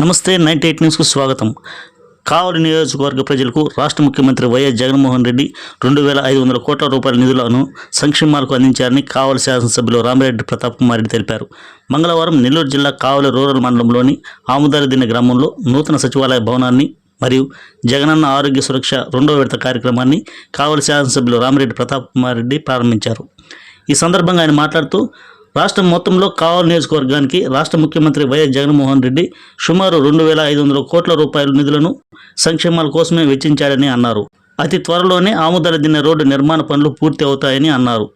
నమస్తే ninety eight న్యూస్కు స్వాగతం. కావలి నియోజకవర్గ ప్రజలకు రాష్ట్ర ముఖ్యమంత్రి వైఎస్ జగన్మోహన్ రెడ్డి రెండు వేల ఐదు వందల కోట్ల రూపాయల నిధులను సంక్షేమాలకు అందించారని కావలి శాసనసభ్యులు రామిరెడ్డి ప్రతాప్ కుమార్ రెడ్డి తెలిపారు. మంగళవారం నెల్లూరు జిల్లా కావలి రూరల్ మండలంలోని ఆముదారిదిన గ్రామంలో నూతన సచివాలయ భవనాన్ని మరియు జగనన్న ఆరోగ్య సురక్ష రెండో విడత కార్యక్రమాన్ని కావలి శాసనసభ్యులు రామిరెడ్డి ప్రతాప్ కుమార్ రెడ్డి ప్రారంభించారు. ఈ సందర్భంగా ఆయన మాట్లాడుతూ రాష్ట్రం మొత్తంలో కావలి నియోజకవర్గానికి రాష్ట్ర ముఖ్యమంత్రి వైఎస్ జగన్మోహన్ రెడ్డి సుమారు రెండు వేల ఐదు వందల కోట్ల రూపాయల నిధులను సంక్షేమాల కోసమే వెచ్చించాడని అన్నారు. అతి త్వరలోనే ఆముదల దిన్న రోడ్డు నిర్మాణ పనులు పూర్తి అవుతాయని అన్నారు.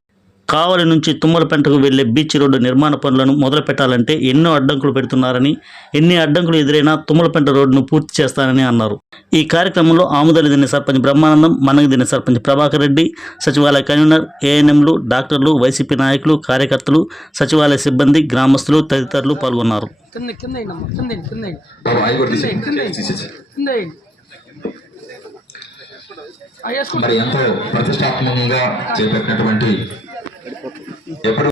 కావలి నుంచి తుమ్మలపెంటకు వెళ్ళే బీచ్ రోడ్డు నిర్మాణ పనులను మొదలు పెట్టాలంటే ఎన్నో అడ్డంకులు పెడుతున్నారని ఎన్ని అడ్డంకులు ఎదురైనా తుమ్మలపెంట రోడ్డును పూర్తి చేస్తానని అన్నారు. ఈ కార్యక్రమంలో ఆముదలదిన సర్పంచ్ బ్రహ్మానందం మనగదిన సర్పంచ్ ప్రభాకర్ రెడ్డి సచివాలయ కన్వీనర్ ఏఎన్ఎంలు డాక్టర్లు వైసీపీ నాయకులు కార్యకర్తలు సచివాలయ సిబ్బంది గ్రామస్తులు తదితరులు పాల్గొన్నారు. మరి ఎంతో ప్రతిష్టాత్మకంగా చేపట్టినటువంటి ఎప్పుడు?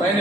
పైన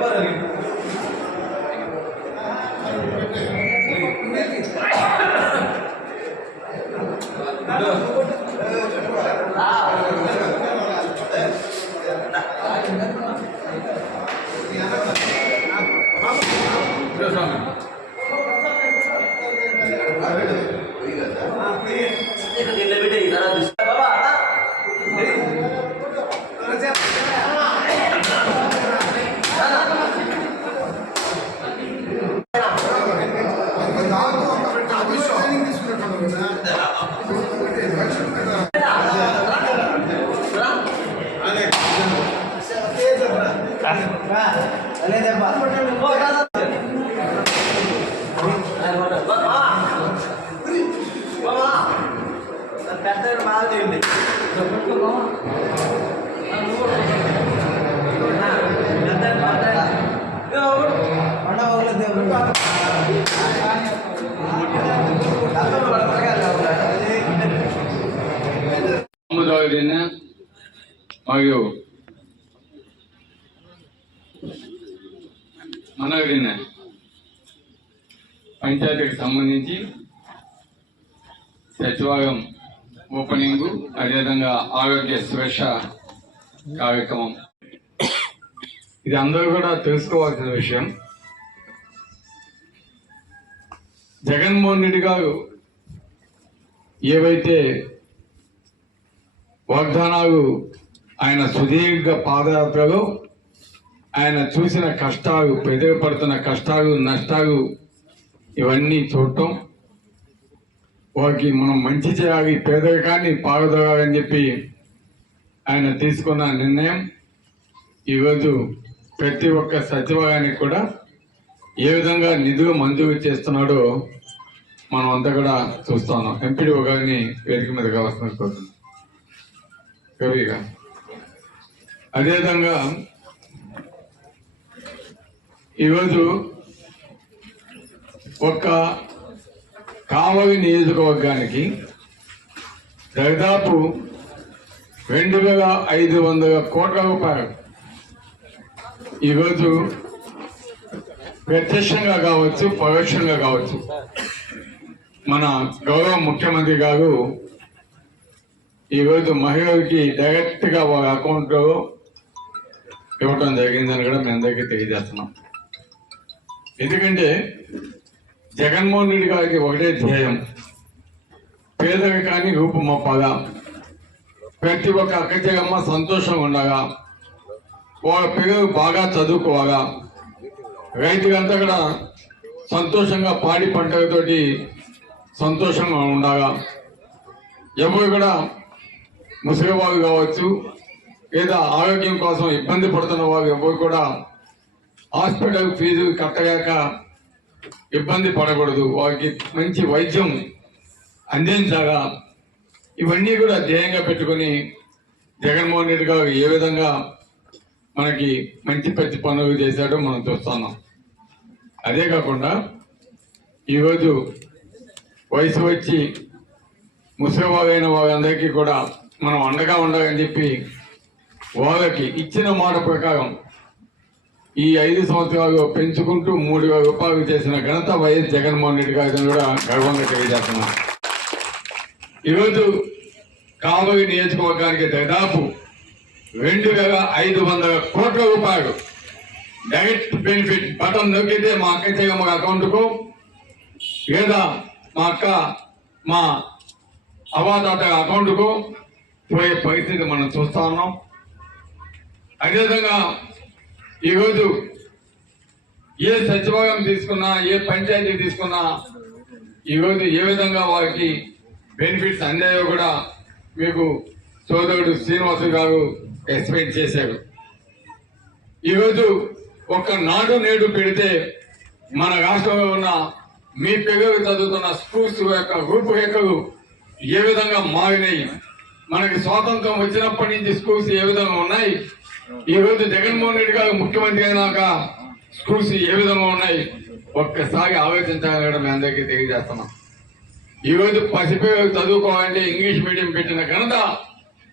얼마나 మరియు మనవదిన పంచాయతీకి సంబంధించి సచివాలయం ఓపెనింగ్ అదేవిధంగా ఆరోగ్య సురక్ష కార్యక్రమం. ఇది అందరూ కూడా తెలుసుకోవాల్సిన విషయం. జగన్మోహన్ రెడ్డి గారు ఏవైతే వాగ్దానాలు ఆయన సుదీర్ఘ పాదయాత్రలో ఆయన చూసిన కష్టాలు ప్రజలు పడుతున్న కష్టాలు నష్టాలు ఇవన్నీ చూడటం. వారికి మనం మంచి చేయాలి పేదరికాన్ని పారదోగాలని చెప్పి ఆయన తీసుకున్న నిర్ణయం. ఈరోజు ప్రతి ఒక్క సచివాలయానికి కూడా ఏ విధంగా నిధులు మంజూరు చేస్తున్నాడో మనం అంతా కూడా చూస్తున్నాం ఎంపీడీ గారిని వేదిక మీద కావాల్సిన కోరుతున్నాం కవిగా అదేవిధంగా ఈరోజు ఒక కామవి నియోజకవర్గానికి దాదాపు రెండు వేల ఐదు వందల కోట్ల రూపాయలు ఈరోజు ప్రత్యక్షంగా కావచ్చు పరోక్షంగా కావచ్చు. మన గౌరవ ముఖ్యమంత్రి గారు ఈరోజు మహిళలకి డైరెక్ట్గా వాళ్ళ అకౌంట్లో ఇవ్వటం జరిగిందని కూడా మీ అందరికీ తెలియజేస్తున్నాం. ఎందుకంటే జగన్మోహన్ రెడ్డి గారికి ఒకటే ధ్యేయం పేదరికాన్ని రూపుమొప్పగా ప్రతి ఒక్క అక్కచెల్లమ్మ సంతోషంగా ఉండగా వాళ్ళ పిల్లలు బాగా చదువుకోగా రైతులంతా కూడా సంతోషంగా పాడి పంటలతోటి సంతోషంగా ఉండగా. ఎవరు కూడా ముసలివాళ్ళు కావచ్చు లేదా ఆరోగ్యం కోసం ఇబ్బంది పడుతున్న వారు ఎవరు కూడా హాస్పిటల్ ఫీజు కట్టగాక ఇబ్బంది పడకూడదు. వారికి మంచి వైద్యం అందించగా ఇవన్నీ కూడా ధ్యేయంగా పెట్టుకొని జగన్మోహన్ రెడ్డి గారు ఏ విధంగా మనకి మంచి పెద్ద పనులు చేశాడో మనం చూస్తున్నాం. అదే కాకుండా ఈరోజు వయసు వచ్చి ముసలివారైన వారందరికీ కూడా మనం అండగా ఉండాలని చెప్పి వాళ్ళకి ఇచ్చిన మాట ప్రకారం ఈ ఐదు సంవత్సరాలు పెంచుకుంటూ మూడు వేల రూపాయలు చేసిన ఘనత వైఎస్ జగన్మోహన్ రెడ్డి గారిని కూడా గర్వంగా తెలియజేస్తున్నాం ఈరోజు కావలి నియోజకవర్గానికి దాదాపు రెండు వేల ఐదు వందల కోట్ల రూపాయలు డైరెక్ట్ బెనిఫిట్ బటన్ నొక్కితే మా అక్క చేయమ్మ అకౌంట్కు లేదా మా అక్క మా అవాదాత అకౌంట్కు పోయే పరిస్థితి మనం చూస్తా ఉన్నాం. అదేవిధంగా ఈరోజు ఏ సచివాలయం తీసుకున్నా ఏ పంచాయతీ తీసుకున్నా ఈరోజు ఏ విధంగా వారికి బెనిఫిట్స్ అందాయో కూడా మీకు సోదరుడు శ్రీనివాసు గారు ఎక్స్ప్లెయిన్ చేశారు. ఈరోజు ఒక నాడు నేడు పెడితే మన రాష్ట్రంలో ఉన్న మీ పిల్లలు చదువుతున్న స్కూల్స్ యొక్క రూపురేఖలు ఏ విధంగా మారినాయి? మనకి స్వాతంత్రం వచ్చినప్పటి నుంచి స్కూల్స్ ఏ విధంగా ఉన్నాయి? ఈ రోజు జగన్మోహన్ రెడ్డి గారు ముఖ్యమంత్రి అయినాక స్కూల్స్ ఏ విధంగా ఉన్నాయి? ఒక్కసారి ఆలోచించాలని కూడా మీ అందరికీ తెలియజేస్తున్నాం. ఈ రోజు పసిపిల్లలు చదువుకోవాలంటే ఇంగ్లీష్ మీడియం పెట్టిన ఘనత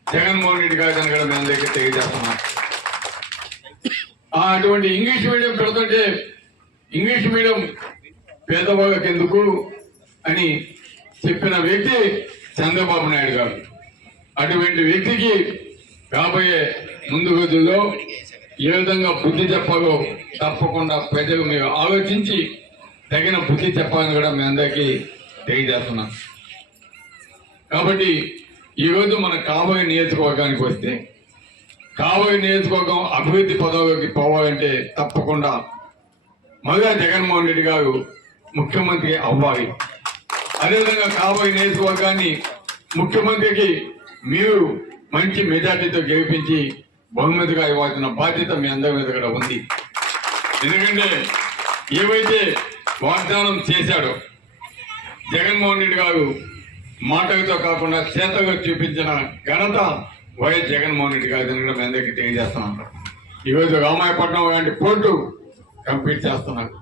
జగన్మోహన్ రెడ్డి గారు అని కూడా మీ అందరికీ తెలియజేస్తున్నాం. అటువంటి ఇంగ్లీష్ మీడియం పెడుతుంటే ఇంగ్లీష్ మీడియం పేదవాళ్ళకి ఎందుకు అని చెప్పిన వ్యక్తి చంద్రబాబు నాయుడు గారు. అటువంటి వ్యక్తికి రాబోయే ముందు రోజుల్లో ఏ విధంగా బుద్ధి చెప్పాలో తప్పకుండా ప్రజలు మీరు ఆలోచించి తగిన బుద్ధి చెప్పాలని కూడా మీ అందరికీ తెలియజేస్తున్నాం. కాబట్టి ఈరోజు మన కాబోయే నియోజకవర్గానికి వస్తే కాబోయే నియోజకవర్గం అభివృద్ధి పదవిలోకి పోవాలంటే తప్పకుండా మళ్ళా జగన్మోహన్ రెడ్డి గారు ముఖ్యమంత్రి అవ్వాలి. అదేవిధంగా కాబోయే నియోజకవర్గాన్ని ముఖ్యమంత్రికి మీరు మంచి మెజార్టీతో గెలిపించి బహుమతిగా ఇవ్వాల్సిన బాధ్యత మీ అందరి మీద కూడా ఉంది. ఎందుకంటే ఏవైతే వాగ్దానం చేశాడో జగన్మోహన్ రెడ్డి గారు మాటలతో కాకుండా చేతగా చూపించిన ఘనత వైఎస్ జగన్మోహన్ రెడ్డి గారి కూడా మీ అందరికీ తెలియజేస్తున్నాను ఈరోజు రామాయపట్నం లాంటి పోర్టు కంప్లీట్ చేస్తున్నారు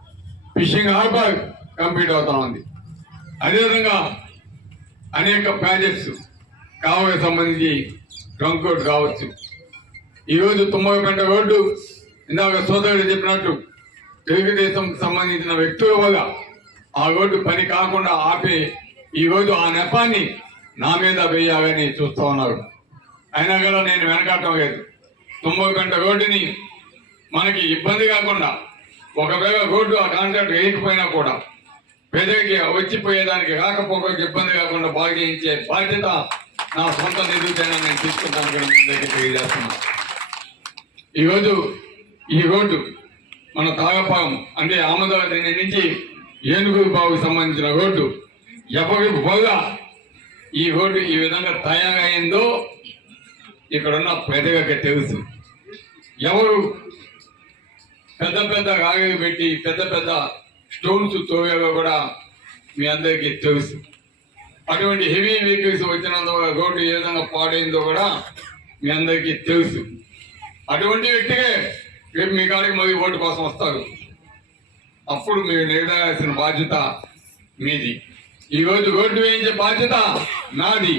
ఫిషింగ్ హార్బర్ కంప్లీట్ అవుతా ఉంది. అదేవిధంగా అనేక ప్రాజెక్ట్స్ కావకి సంబంధించి ట్రంక్ రోడ్ కావచ్చు. ఈరోజు గంట రోడ్డు ఇందాక సోదరుడు చెప్పినట్టు తెలుగుదేశం సంబంధించిన వ్యక్తుల వల్ల ఆ రోడ్డు పని కాకుండా ఆపి ఈ రోజు ఆ నెపాన్ని నా మీద వేయాలని చూస్తూ ఉన్నారు. అయినా కూడా నేను వెనకాటం లేదు. తొంభై గంట రోడ్డుని మనకి ఇబ్బంది కాకుండా ఒకవేళ రోడ్డు ఆ కాంట్రాక్ట్ వేయకపోయినా కూడా పేదకి వచ్చిపోయేదానికి రాకపోకలకు ఇబ్బంది కాకుండా బాగు చేయించే బాధ్యత నా సొంత నిధులైనా నేను తీసుకుంటాను కూడా మీ తెలియజేస్తున్నాను. ఈరోజు ఈ రోడ్డు మన తాగపాలెం అంటే ఆమదాబాద్ నుంచి ఏనుగురు బావుకు సంబంధించిన రోడ్డు ఎవరికి పోగా ఈ రోడ్డు ఈ విధంగా తయారైందో ఇక్కడున్న పెద్దగా తెలుసు. ఎవరు పెద్ద పెద్ద రాగలు పెట్టి పెద్ద పెద్ద స్టోన్స్ తోగాలో కూడా మీ అందరికీ తెలుసు. అటువంటి హెవీ వెహికల్స్ వచ్చినందువల్ల రోడ్డు ఏ విధంగా పాడైందో కూడా మీ అందరికీ తెలుసు. అటువంటి వ్యక్తికే రేపు మీ కాడికి మళ్ళీ ఓటు కోసం వస్తారు. అప్పుడు మీరు నిర్ణయాల్సిన బాధ్యత మీది. ఈరోజు ఓటు రోడ్డు వేయించే బాధ్యత నాది.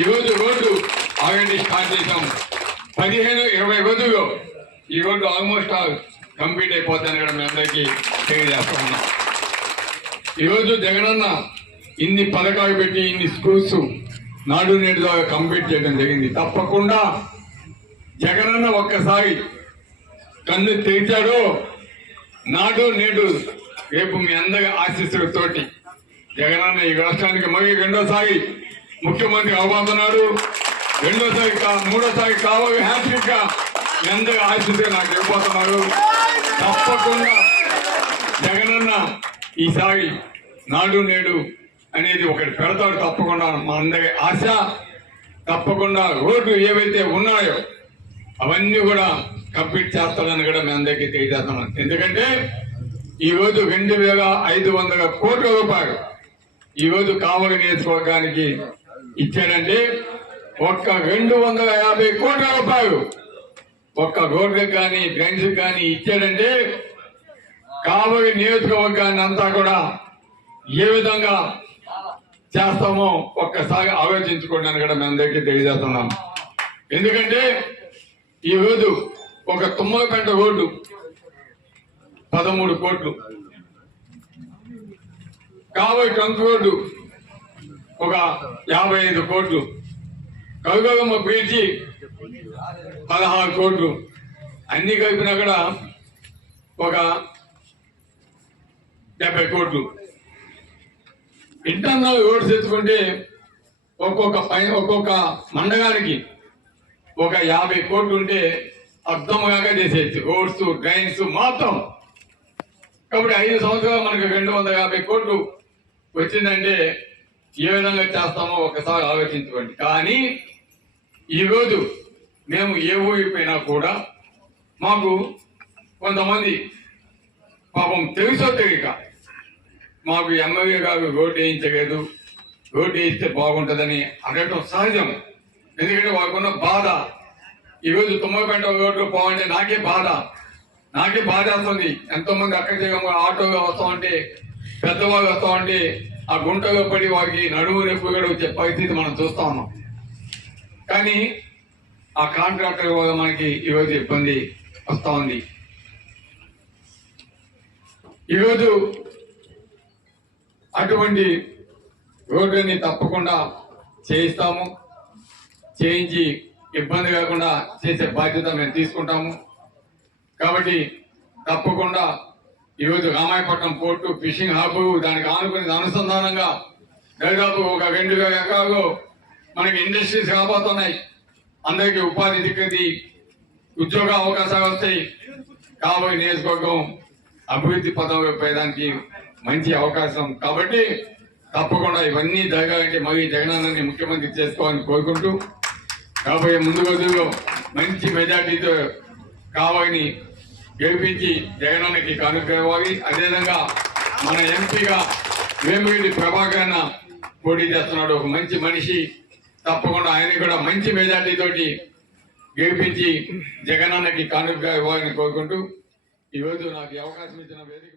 ఈరోజు రోజు రోడ్డు ఆగండి స్టార్ట్ చేశాం. పదిహేను ఇరవై రోజుల్లో ఈ రోడ్డు ఆల్మోస్ట్ ఆల్ కంప్లీట్ అయిపోతాను కూడా మీ అందరికీ తెలియజేస్తా ఉన్నాం. ఈరోజు జగనన్న ఇన్ని పథకాలు పెట్టి ఇన్ని స్కూల్స్ నాడు నేడు కంప్లీట్ చేయడం జరిగింది. తప్పకుండా జగనన్న ఒక్కసారి కన్ను తెరిచాడో నాడు నేడు రేపు మీ అందరి ఆశీస్సులతోటి జగనన్న ఈ రాష్ట్రానికి మళ్ళీ రెండోసారి ముఖ్యమంత్రి అవబోతున్నాడు రెండోసారి మూడోసారి కావాలి హ్యాట్రిక్గా మీ అందరి ఆశీస్సులు నాకు ఇవ్వబోతున్నారు. తప్పకుండా జగనన్న ఈసారి నాడు నేడు అనేది ఒకటి పెడతాడు తప్పకుండా మా అందరి ఆశ. తప్పకుండా రోడ్లు ఏవైతే ఉన్నాయో అవన్నీ కూడా కంప్లీట్ చేస్తాడని కూడా మీ అందరికీ తెలియజేస్తున్నాను. ఎందుకంటే ఈ రోజు రెండు వేల ఐదు వందల కోట్ల రూపాయలు ఈ రోజు కావలి నియోజకవర్గానికి ఇచ్చాడంటే ఒక్క రెండు వందల యాభై కోట్ల రూపాయలు ఒక్క రోడ్లకు కానీ డ్రైన్స్ కానీ ఇచ్చాడంటే కావలి నియోజకవర్గాన్ని అంతా కూడా ఏ విధంగా చేస్తామో ఒక్కసారి ఆలోచించుకోండి అని కూడా మేము అందరికీ తెలియజేస్తున్నాం ఎందుకంటే ఈ రోజు ఒక తుమ్మలపేట రోడ్డు. పదమూడు కోట్లు. కావలి ట్రంక్ రోడ్డు ఒక యాభై ఐదు కోట్లు. కవిగమ్మ బ్రిడ్జి పదహారు కోట్లు. అన్ని కలిపినా కూడా ఒక డెబ్బై కోట్లు. ఇంటర్నల్ రోడ్స్ ఎత్తుకుంటే ఒక్కొక్క పైన ఒక్కొక్క మండగానికి ఒక యాభై కోట్లు ఉంటే అర్థముగా చేసేయచ్చు. రోడ్స్ డ్రైన్స్ మొత్తం కాబట్టి ఐదు సంవత్సరాలు మనకు రెండు వందల యాభై కోట్లు వచ్చిందంటే ఏ విధంగా చేస్తామో ఒకసారి ఆలోచించుకోండి. కానీ ఈరోజు మేము ఏ ఊరిపోయినా కూడా మాకు కొంతమంది పాపం తెలుసో తెలియక మాకు ఎమ్మెల్యే గారు రోడ్డు వేయించలేదు. రోడ్డు వేయిస్తే బాగుంటుందని అడగటం సహజం. ఎందుకంటే వాళ్ళకున్న బాధ. ఈరోజు తుమ్మపేట రోడ్డు పోవాలంటే నాకే బాధ. నాకే బాధ వస్తుంది. ఎంతో మంది అక్కడ ఆటోగా వస్తామంటే పెద్దవాళ్ళు వస్తామంటే ఆ గుంటలో పడి వారికి నడుము నొప్పి కూడా వచ్చే పరిస్థితి మనం చూస్తా ఉన్నాం. కానీ ఆ కాంట్రాక్టర్ వల్ల మనకి ఈరోజు ఇబ్బంది వస్తూ ఉంది. ఈరోజు అటువంటి రోడ్లని తప్పకుండా చేయిస్తాము. చేయించి ఇబ్బంది కాకుండా చేసే బాధ్యత మేము తీసుకుంటాము. కాబట్టి తప్పకుండా ఈరోజు రామాయపట్నం పోర్టు ఫిషింగ్ హబ్ దానికి ఆనుకుని అనుసంధానంగా దాదాపు ఒక రెండు వేల ఎకరాలు మనకి ఇండస్ట్రీస్ రాబోతున్నాయి. అందరికీ ఉపాధి దిక్కుది ఉద్యోగ అవకాశాలు వస్తాయి. కాబోయే నియోజకవర్గం అభివృద్ధి పదం పోయేదానికి మంచి అవకాశం. కాబట్టి తప్పకుండా ఇవన్నీ జరగాలంటే మరీ జగనాన్ని ముఖ్యమంత్రి చేసుకోవాలని కోరుకుంటూ కాబోయే ముందు రోజుల్లో మంచి మెజార్టీతో కావాలని గెలిపించి జగనన్నకి కనుక్కోవాలి అదేవిధంగా మన ఎంపీగా వేమిరెడ్డి ప్రభాకర్ అన్న పోటీ చేస్తున్నాడు. ఒక మంచి మనిషి. తప్పకుండా ఆయన కూడా మంచి మెజార్టీ తోటి గెలిపించి జగనన్నకి కానుక ఇవ్వాలని కోరుకుంటూ ఈరోజు నాకు అవకాశం ఇచ్చిన వేదిక